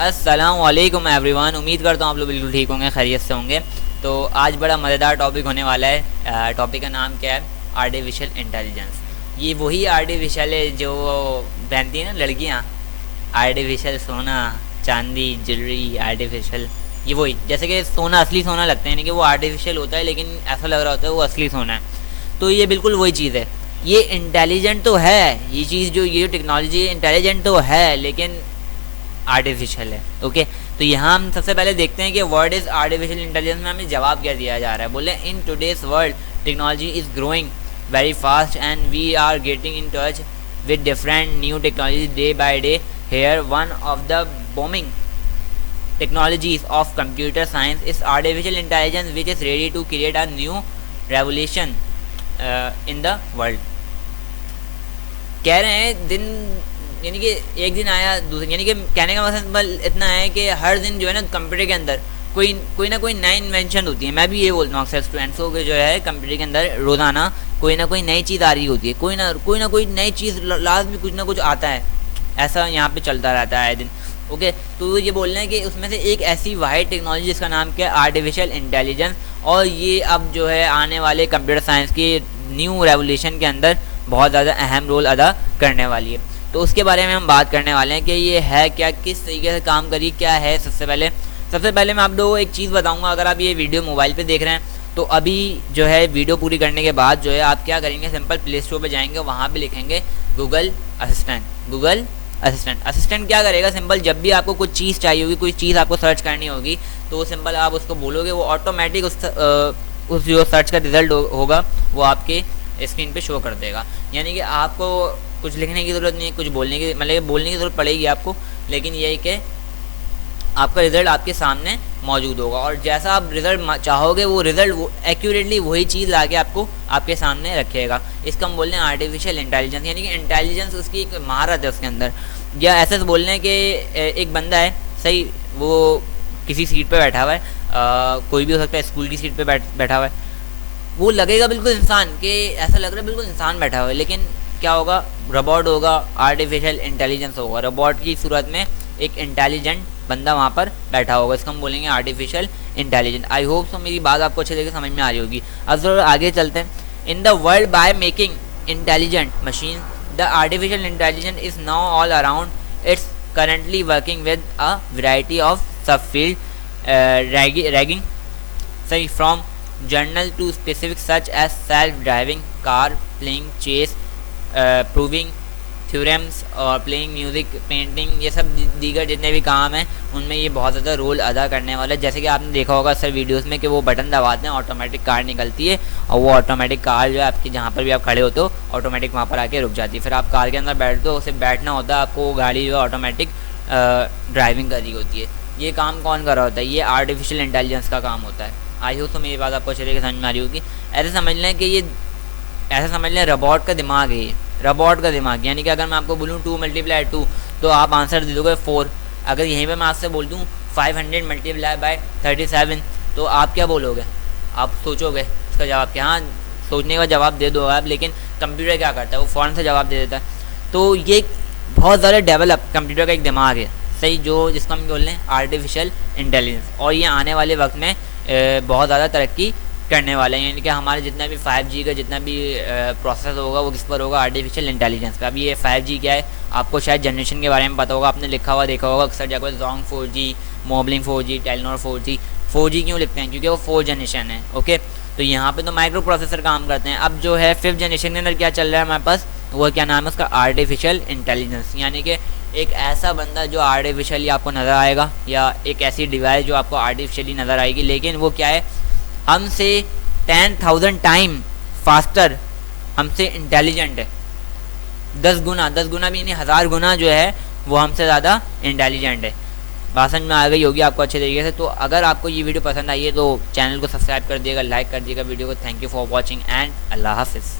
अस्सलामुअलैकुम एवरीवन। उम्मीद करता हूँ आप लोग बिल्कुल ठीक होंगे, खैरियत से होंगे। तो आज बड़ा मज़ेदार टॉपिक होने वाला है। टॉपिक का नाम क्या है? Artificial intelligence. ये वही आर्टिफिशियल है जो पहनती हैं ना लड़कियाँ, आर्टिफिशियल सोना, चांदी, ज्वेलरी आर्टिफिशियल। ये वही, जैसे कि सोना असली सोना लगता है, यानी कि वो आर्टिफिशियल होता है लेकिन ऐसा लग रहा होता है वो असली सोना है। तो ये बिल्कुल वही चीज़ है। ये इंटेलिजेंट तो है, ये चीज़ जो ये टेक्नोलॉजी इंटेलिजेंट तो है लेकिन आर्टिफिशियल है। ओके, तो यहाँ हम सबसे पहले देखते हैं कि वर्ड इज़ आर्टिफिशियल इंटेलिजेंस में हमें जवाब क्या दिया जा रहा है। बोले in today's world technology is growing very fast and we are getting in touch with different new technologies day by day. Here, one of the booming technologies of computer science is artificial intelligence, which is ready to create a new revolution in the world. कह रहे हैं दिन, यानी कि एक दिन आया दूसरे, यानी कि कहने का मतलब इतना है कि हर दिन जो है ना कंप्यूटर के अंदर कोई ना कोई नई इन्वेंशन होती है। मैं भी ये बोलता हूँ अक्सर स्टूडेंट्सों के, जो है कंप्यूटर के अंदर रोज़ाना कोई ना कोई नई चीज़ आ रही होती है, कोई ना कोई नई चीज़ लास्ट में कुछ ना कुछ आता है। ऐसा यहाँ पे चलता रहता है दिन। ओके, तो ये बोल रहे हैं कि उसमें से एक ऐसी वाहिद टेक्नोलॉजी जिसका नाम क्या है? Artificial intelligence. और ये अब जो है आने वाले कंप्यूटर साइंस के न्यू रेवोल्यूशन के अंदर बहुत ज़्यादा अहम रोल अदा करने वाली है। तो उसके बारे में हम बात करने वाले हैं कि ये है क्या, किस तरीके से काम करी, क्या है। सबसे पहले मैं आप लोगों को एक चीज़ बताऊंगा। अगर आप ये वीडियो मोबाइल पे देख रहे हैं तो अभी जो है वीडियो पूरी करने के बाद जो है आप क्या करेंगे, सिंपल प्ले स्टोर पे जाएंगे, वहाँ पे लिखेंगे गूगल असिस्टेंट क्या करेगा? सिंपल जब भी आपको कुछ चीज़ चाहिए होगी, कोई चीज़ आपको सर्च करनी होगी, तो सिंपल आप उसको बोलोगे, वो ऑटोमेटिक उस जो सर्च का रिजल्ट होगा वो आपके स्क्रीन पे शो कर देगा। यानी कि आपको कुछ लिखने की ज़रूरत नहीं है, कुछ बोलने की, मतलब बोलने की ज़रूरत पड़ेगी आपको, लेकिन यही कि आपका रिज़ल्ट आपके सामने मौजूद होगा और जैसा आप रिज़ल्ट चाहोगे वो रिज़ल्ट एक्यूरेटली वही चीज़ लाके आपको आपके सामने रखेगा। इसको हम बोल रहे हैं आर्टिफिशियल इंटेलिजेंस, यानी कि इंटेलिजेंस उसकी एक महारत है उसके अंदर। या ऐसे बोल रहे हैं कि एक बंदा है, सही, वो किसी सीट पे बैठा हुआ है, कोई भी हो सकता है, स्कूल की सीट पे बैठा हुआ है, वो लगेगा बिल्कुल इंसान, कि ऐसा लग रहा है बिल्कुल इंसान बैठा हुआ है, लेकिन क्या होगा? रोबोट होगा, आर्टिफिशियल इंटेलिजेंस होगा। रोबोट की सूरत में एक इंटेलिजेंट बंदा वहाँ पर बैठा होगा। इसको हम बोलेंगे artificial intelligence. I hope so मेरी बात आपको अच्छे तरीके से समझ में आ रही होगी। अब जरूर आगे चलते हैं। In the world by making intelligent machine the artificial intelligence is now all around. It's currently working with a variety of सब फील्ड रैगिंग, सही, from journal to specific such as self-driving car, playing chess, proving theorems और playing music, painting, ये सब दीगर जितने भी काम हैं उनमें ये बहुत ज़्यादा रोल अदा करने वाला है। जैसे कि आपने देखा होगा सर वीडियोस में कि वो बटन दबाते हैं, ऑटोमेटिक कार निकलती है और वो ऑटोमेटिक कार जो है आपकी जहाँ पर भी आप खड़े होते हो ऑटोमेटिक वहाँ पर आके रुक जाती है। फिर आप कार के अंदर बैठते हो, उसे बैठना होता है आपको, वो गाड़ी जो है ऑटोमेटिक ड्राइविंग कर रही होती है। ये काम कौन कर रहा होता है? ये आर्टिफिशियल इंटेलिजेंस का काम होता है। आई होप तो मेरी बात आपको अच्छे तरीके से समझ में आ रही होगी। ऐसे समझ लें रोबोट का दिमाग है ये, रोबोट का दिमाग। यानी कि अगर मैं आपको बोलूँ 2 × 2 तो आप आंसर दे दोगे 4। अगर यहीं पे मैं आपसे बोल दूँ 500 × 37 तो आप क्या बोलोगे? आप सोचोगे इसका जवाब क्या? हाँ, सोचने का जवाब दे दो आप, लेकिन कंप्यूटर क्या करता है? वो फ़ौरन से जवाब दे देता है। तो ये बहुत ज़्यादा डेवलप कंप्यूटर का एक दिमाग है, सही, जो जिसको हम बोल रहे हैं आर्टिफिशियल इंटेलिजेंस। और ये आने वाले वक्त में बहुत ज़्यादा तरक्की करने वाले हैं। यानी कि हमारे जितना भी 5G का जितना भी प्रोसेस होगा वो किस पर होगा? आर्टिफिशियल इंटेलिजेंस पे। अभी ये 5G क्या है आपको शायद जनरेशन के बारे में पता होगा, आपने लिखा हुआ देखा होगा अक्सर जगह Jong 4G, मोबलिंग 4G, Telenor 4G। 4G क्यों लिखते हैं? क्योंकि वो 4 जनरेशन है। ओके, तो यहाँ पे तो माइक्रो प्रोसेसर काम करते हैं। अब जो है 5th जनरेशन के अंदर क्या चल रहा है हमारे पास, वो क्या नाम है उसका? Artificial intelligence. यानी कि एक ऐसा बंदा जो आर्टिफिशियली आपको नज़र आएगा, या एक ऐसी डिवाइस जो आपको आर्टिफिशियली नज़र आएगी, लेकिन वो क्या है? हमसे 10,000 टाइम फास्टर, हमसे इंटेलिजेंट है। 10 गुना भी नहीं, 1000 गुना जो है वो हमसे ज़्यादा इंटेलिजेंट है। बात समझ में आ गई होगी आपको अच्छे तरीके से। तो अगर आपको ये वीडियो पसंद आई है तो चैनल को सब्सक्राइब कर दिएगा, लाइक कर दिएगा वीडियो को। Thank you for watching and अल्लाह हाफिज़।